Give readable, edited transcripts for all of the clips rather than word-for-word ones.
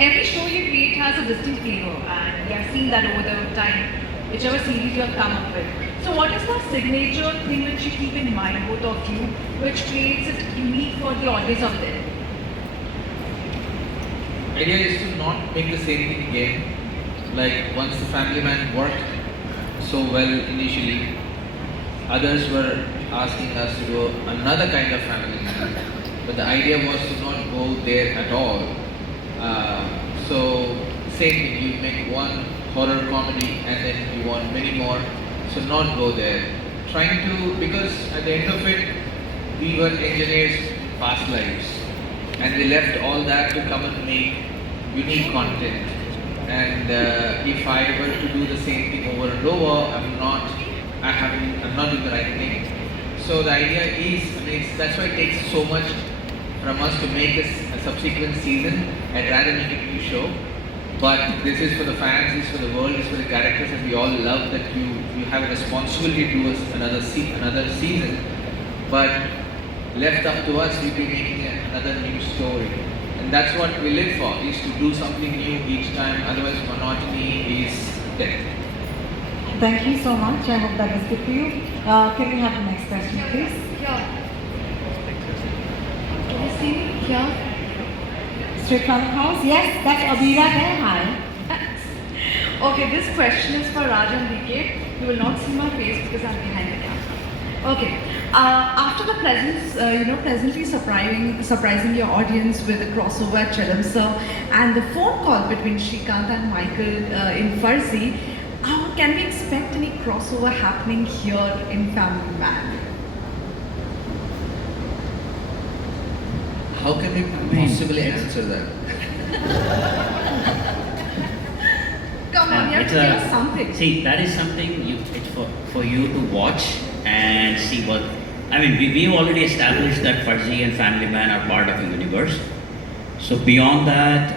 every show you create has a distinct flavor, and we have seen that over the time, whichever series you have come up with. So what is the signature thing which you keep in mind, both of you, which creates it unique for the audience out there? Idea is to not make the same thing again. Like once the Family Man worked so well initially, others were asking us to do another kind of Family Man. But the idea was to not go there at all. So same thing, you make one horror comedy and then you want many more. So not go there. Trying to, because at the end of it, we were engineers in past lives. And we left all that to come and make unique content. And if I were to do the same thing over and over, I'm not doing the right thing. So the idea is, that's why it takes so much from us to make a subsequent season. I'd rather make a new show. But this is for the fans, this is for the world, this is for the characters, and we all love that you have a responsibility to do another season. But left up to us, we'll be making another new story. And that's what we live for, is to do something new each time, otherwise monotony is death. Thank you so much. I hope that was good for you. Can we have the next question, please? Yeah. Can you see me? Yeah. Straight from the house? Yes, that's Abira there. Hi. Okay, this question is for Raj and DK. You will not see my face because I'm behind the camera. Okay. After the pleasantly surprising your audience with a crossover at Chalam Sir and the phone call between Srikanth and Michael in Farsi, can we expect any crossover happening here in Family Man? How can we possibly answer that? Come on, you have to give us something. See, that is something it's for you to watch and see what. We've already established that Farsi and Family Man are part of a universe. So beyond that,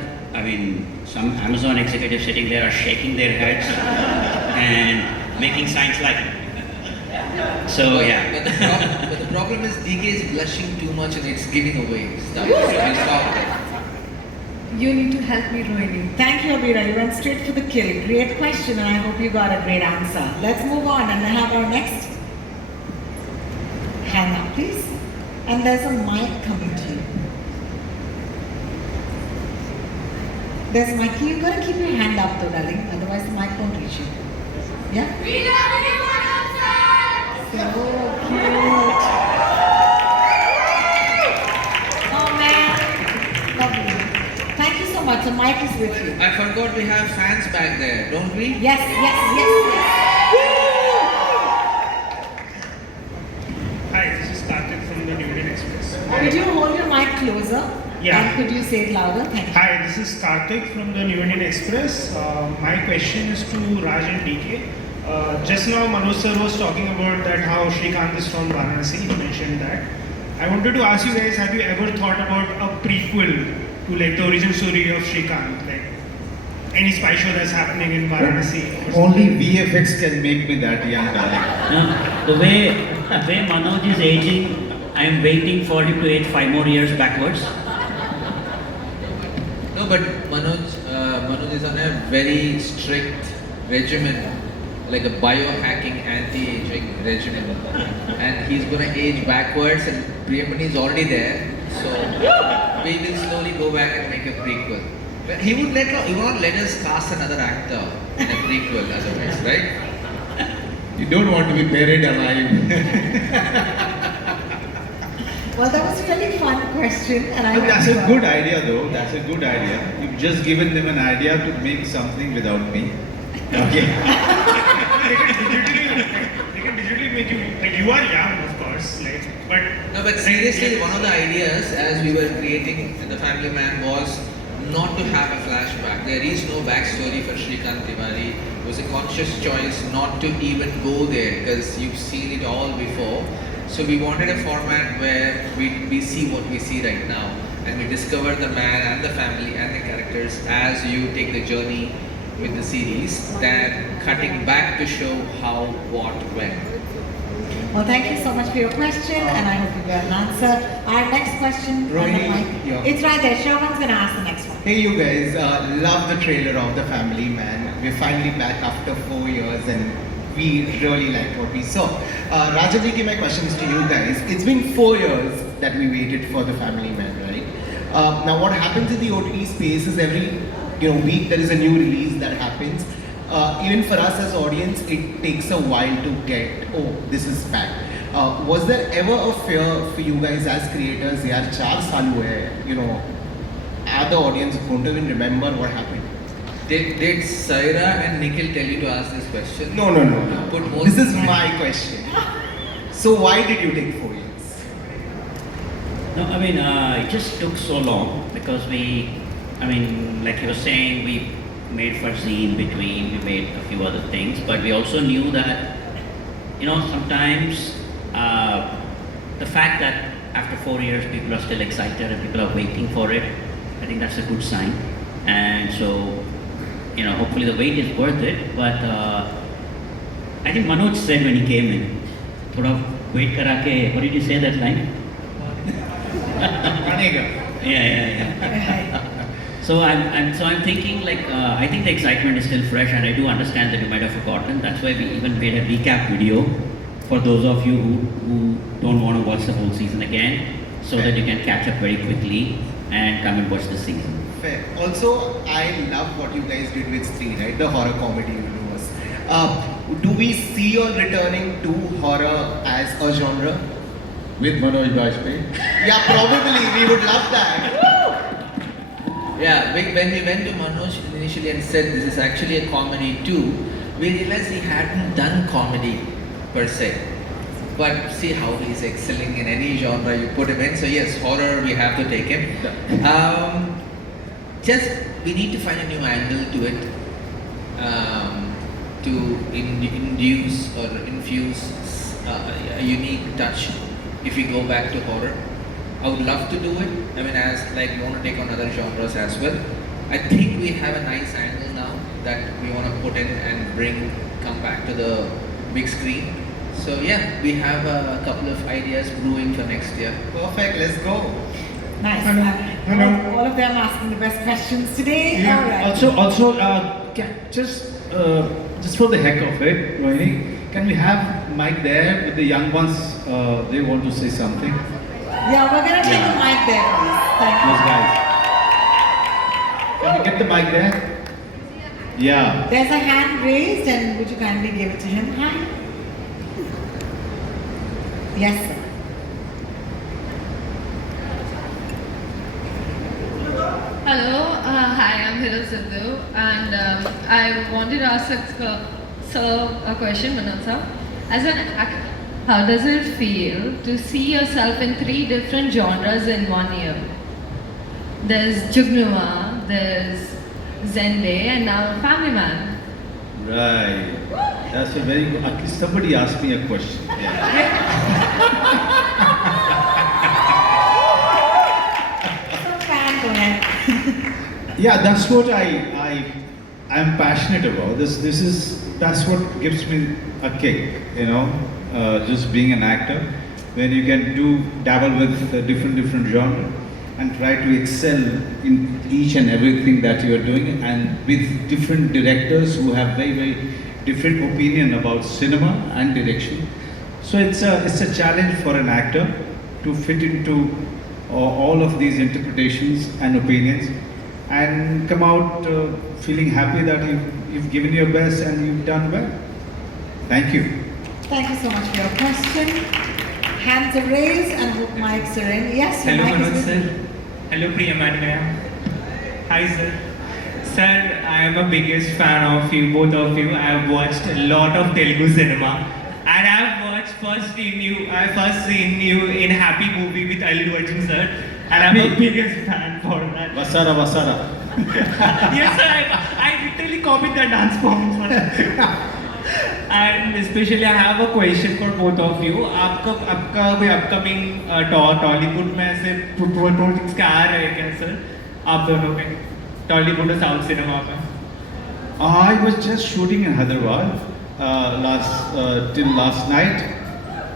some Amazon executives sitting there are shaking their heads and making signs like. So yeah. But the problem is DK is blushing too much and it's giving away stuff. We'll stop there. You need to help me, Rohini. Thank you, Abira. You went straight for the kill. Great question, and I hope you got a great answer. Let's move on and have our next hand up, please. And there's a mic coming to you. There's a mic. You've got to keep your hand up though, darling. Otherwise the mic won't reach you. Yeah? We love you, So cute. Oh man. Lovely. Thank you so much. The mic is with you. I forgot we have fans back there, don't we? Yes. Hi, this is Karthik from the New Indian Express. Could you hold your mic closer? Yeah. And could you say it louder? Thank you. Hi, this is Karthik from the New Indian Express. My question is to Raj and DK. Just now Manoj sir was talking about that how Srikanth is from Varanasi. He mentioned that. I wanted to ask you guys, have you ever thought about a prequel to like the origin story of Srikanth? Like any spy show that's happening in Varanasi? Only VFX can make me that young, darling. The way Manoj is aging, I am waiting for him to age 5 more years backwards. No, but Manoj is on a very strict regimen, like a biohacking anti-aging regimen, and he's gonna age backwards, and Priyamani is already there, so we will slowly go back and make a prequel. But he won't let us cast another actor in a prequel otherwise, right? You don't want to be buried alive. Well, that was a really fun question, and I. But that's a good idea, though. That's a good idea. You've just given them an idea to make something without me. Okay. They can digitally make you like you are young, of course. No, but seriously, one of the ideas as we were creating the Family Man was not to have a flashback. There is no backstory for Srikanth Tiwari. It was a conscious choice not to even go there because you've seen it all before. So we wanted a format where we see what we see right now, and we discover the man and the family and the characters as you take the journey with the series, than cutting back to show how, what, when. Well, thank you so much for your question, and I hope you got an answer. Our next question, Rohini, on the mic. yeah. It's right there. Shravan's going to ask the next one. Hey you guys, love the trailer of The Family Man. We're finally back after 4 years and we really liked what we saw. Rajadiki, my question is to you guys. It's been 4 years that we waited for The Family Man, right? Now what happens in the OTT space is every week there is a new release that happens. Even for us as audience, it takes a while to get, oh, this is back. Was there ever a fear for you guys as creators, yaar 4 saal hue hai, are the audience going to even remember what happened? Did Saira and Nikhil tell you to ask this question? No. Put more This is my question. So why did you take 4 years? No, I mean, it just took so long because like you were saying, we made Farzi in between, we made a few other things, but we also knew that, sometimes the fact that after 4 years people are still excited and people are waiting for it, I think that's a good sign. And so, hopefully the wait is worth it, but I think Manoj said when he came in, thoda wait karake, what did you say that line? Yeah. So I'm thinking I think the excitement is still fresh, and I do understand that you might have forgotten. That's why we even made a recap video for those of you who don't want to watch the whole season again, so that you can catch up very quickly and come and watch the season. Fair. Also, I love what you guys did with Stree, right? The horror comedy universe. Do we see you returning to horror as a genre? With Manoj Bajpayee. Yeah, probably. We would love that. Yeah, when we went to Manoj initially and said this is actually a comedy too, we realized he hadn't done comedy per se. But see how he's excelling in any genre you put him in. So yes, horror, we have to take him. We need to find a new angle to it, to induce or infuse a unique touch. If we go back to horror, I would love to do it. I mean, we want to take on other genres as well. I think we have a nice angle now that we want to put in and come back to the big screen. So yeah, we have a couple of ideas brewing for next year. Perfect, let's go. Nice. Hello. All of them asking the best questions today. Yeah. All right. Also, just for the heck of it, Rohini, can we have Mike there with the young ones? They want to say something. Yeah, we're gonna take the mic there, please. Thank you. Those guys. Can we get the mic there? Yeah. There's a hand raised, and would you kindly give it to him? Hi. Yes, sir. Hello, hi, I'm Hiral Sidhu, and I wanted to ask a question, Manoj sir. As an actor, how does it feel to see yourself in 3 different genres in 1 year? There's Jugnuma, there's Zende, and now Family Man. Right. That's a very good. At least somebody asked me a question. Yeah, that's what I'm passionate about. That's what gives me a kick, just being an actor, when you can dabble with different genre and try to excel in each and everything that you are doing, and with different directors who have very different opinion about cinema and direction. So it's a challenge for an actor to fit into all of these interpretations and opinions and come out feeling happy that you've given your best and you've done well. Thank you. Thank you so much for your question. Hands are raised and hope mics are in. Yes, your Hello, mic is Manoj with sir. you. Hello, Priyaman ma'am. Hi, sir. Sir, I am a biggest fan of you, both of you. I have watched a lot of Telugu cinema, and I have first seen you in Happy movie with Allu Arjun sir, and I'm a biggest fan for that. Vasara. Yes, sir. I literally copied that dance form for that. And especially I have a question for both of you. आपका कोई upcoming Tollywood में ऐसे projects क्या आ रहे हैं क्या sir? आप दोनों के Tollywood और South cinema में? I was just shooting in Hyderabad till last night,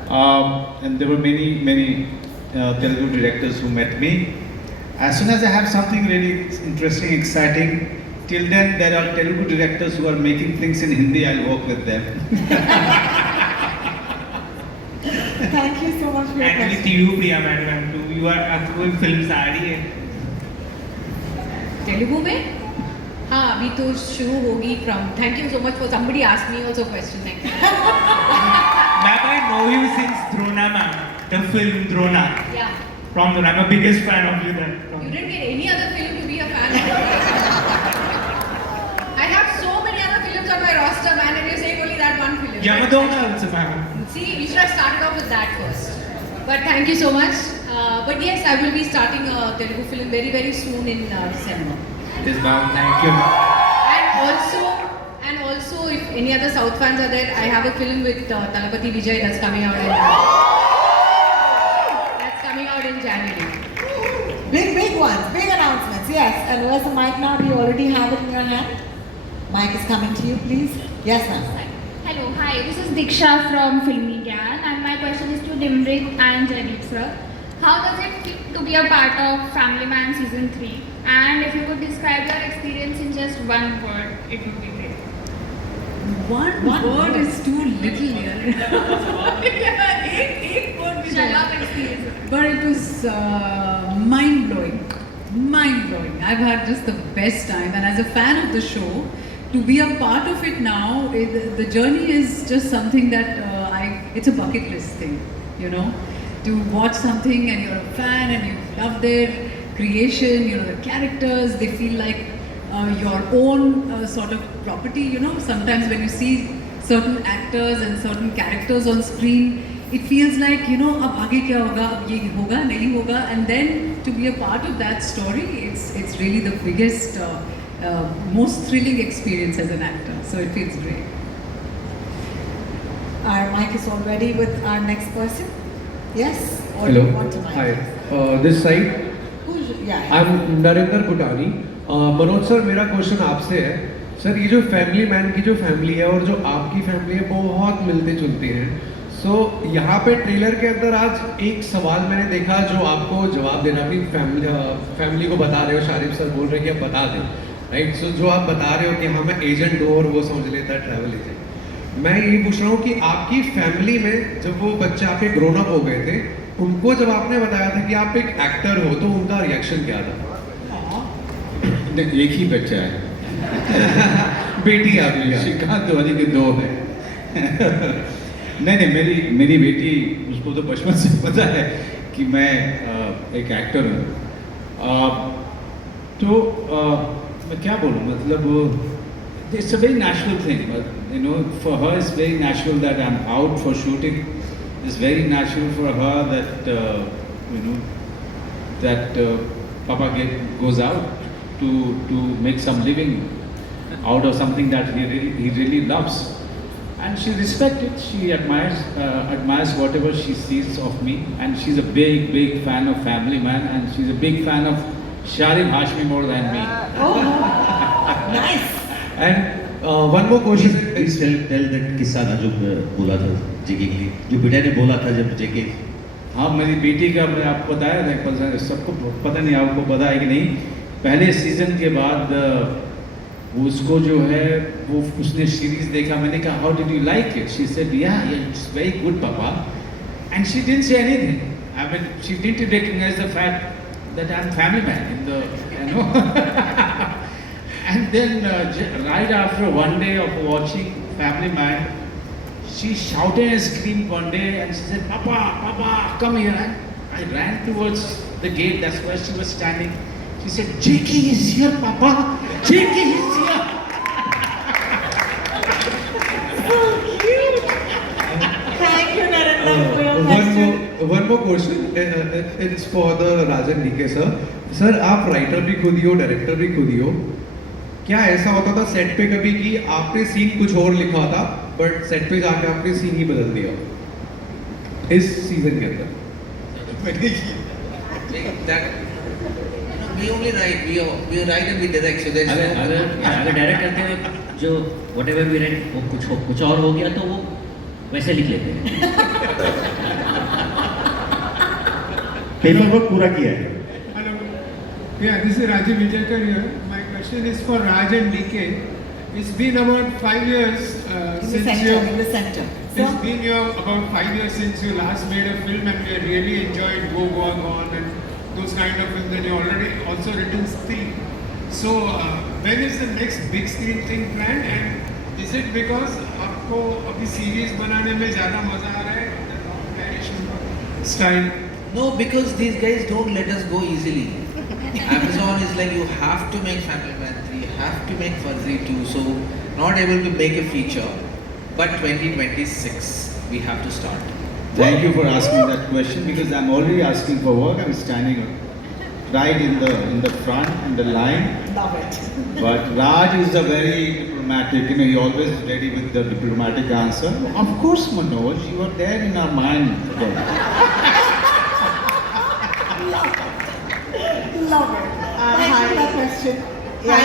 and there were many Telugu directors who met me, As soon as I have something really interesting, exciting, till then there are Telugu directors who are making things in Hindi. I'll work with them. Thank you so much for your And with question. you, Priya Madam, too. You are आपको film सारी है. तेलुगु में हाँ अभी तो शुरू होगी from thank you so much for somebody asked me also question thank you Ma'am, I know you since Drona, ma'am. The film Drona. या From Drona, I'm a biggest fan of you then. You didn't get any other film to be a fan of. I have so many other films on my roster, man, and you're saying only that one film. Yamadonga also, ma'am. See, we should have started off with that first. But thank you so much. But yes, I will be starting a Telugu film very, very soon in December. Yes, ma'am. Thank you. And also, if any other South fans are there, I have a film with Talapati Vijay that's coming out in January. Big ones, big announcements. Yes, and where's the mic now? Do you already have it in your hand? Mic is coming to you, please. Yes, ma'am. Hello, hi, this is Diksha from Filmy Gyan and my question is to Dimrit and Jaideep sir. How does it feel to be a part of Family Man Season 3? And if you could describe your experience in just one word, it would be great. One word is too little here. एक word भी Shall नहीं। I experience it? But it was mind blowing. I've had just the best time, and as a fan of the show, to be a part of it now, the journey is just something that it's a bucket list thing, you know. To watch something and you're a fan and you love their creation, you know, the characters, they feel like your own sort of property, you know. Sometimes when you see certain actors and certain characters on screen, it feels like, you know, अब आगे क्या होगा, अब ये होगा, नहीं होगा, and then to be a part of that story, it's really the biggest, most thrilling experience as an actor. So it feels great. Our mic is already with our next person. Yes? Or Hello. you want to mic? Hi. This side. Who's, yeah. I'm Narendra Kutani. Manoj sir, मेरा question आपसे है. Sir, ये जो family man की जो family है और जो आपकी फैमिली है बहुत मिलते जुलते हैं. सो यहाँ पे ट्रेलर के अंदर आज एक सवाल मैंने देखा जो आपको जवाब देना अपनी फैमिली को बता रहे हो. शारिफ सर बोल रहे हैं कि आप बता दें, राइट. सो जो आप बता रहे हो कि हाँ मैं एजेंट हूँ और वो समझ लेता है ट्रैवल एजेंट. मैं यही पूछ रहा हूँ कि आपकी फैमिली में जब वो बच्चे आपके ग्रोन अप हो गए थे, उनको जब आपने बताया था कि आप एक एक्टर हो, तो उनका रिएक्शन क्या था? एक ही बच्चा है. बेटी आपकी श्रीकांत तिवारी के 2 है. नहीं, मेरी बेटी, उसको तो बचपन से पता है कि मैं एक एक्टर हूँ. तो मैं क्या बोलूँ, मतलब it's a very natural thing, you know, for her it's very natural that I'm out for shooting. It's very natural for her that you know, that Papa goes out to make some living out of something that he really loves. And she respects it, she admires whatever she sees of me, and she's a big fan of Family Man, and she's a big fan of Sharif Hashmi more than me. Oh, nice. And one more question. Please tell that किस्सा ना जो बोला था जेके के लिए, जो बेटा ने बोला था जब जेके. हाँ, मेरी बेटी का मैं आपको बताया था, सबको पता नहीं, आपको पता है कि नहीं. पहले सीजन के बाद उसको जो है वो उसने सीरीज देखा. मैंने कहा how did you like it? She said yeah it's very good papa. And she didn't say anything. I mean she didn't recognise the fact that I am Family Man in the, you know. And then right after one day of watching Family Man, she shouted and screamed one day and she said, Papa, Papa, come here. And I ran towards the gate, that's where she was standing. She said, JK is here, Papa. JK is here. So cute. Thank you, Narendra, for your question. one more question. It's for the Rajan DK sir. Sir, आप writer भी खुद ही हो, director भी खुद ही हो. क्या ऐसा होता था सेट पे कभी कि आपने सीन कुछ और लिखा था बट सेट पे जाके आपने सीन ही बदल दिया इस सीजन के अंदर? We only write, we write and we direct. So there's अगर डायरेक्ट करते हुए जो whatever we write वो कुछ और हो गया तो वो वैसे लिख लेते हैं. पेपर वर्क पूरा किया है. Yeah, this is Rajiv Vijakar here. My question is for Raj and DK. It's been about 5 years In the since center, you. in the center. It's So, been about 5 years since you last made a film, and we really enjoyed Go Go Gone and those kind of films. And you already also written Steel. So when is the next big screen thing planned? And is it because आपको अभी series बनाने में ज़्यादा मजा आ रहा है? Narration style. No, because these guys don't let us go easily. Amazon is like, you have to make Family Man 3, you have to make Fuzzy 2, so not able to make a feature. But 2026, we have to start. Thank you for asking that question because I'm already asking for work. I'm standing right in the front in the line. love it. But Raj is a very diplomatic. He always ready with the diplomatic answer. Of course, Manoj, you are there in our mind. Love it. Thank you for that question. Yeah.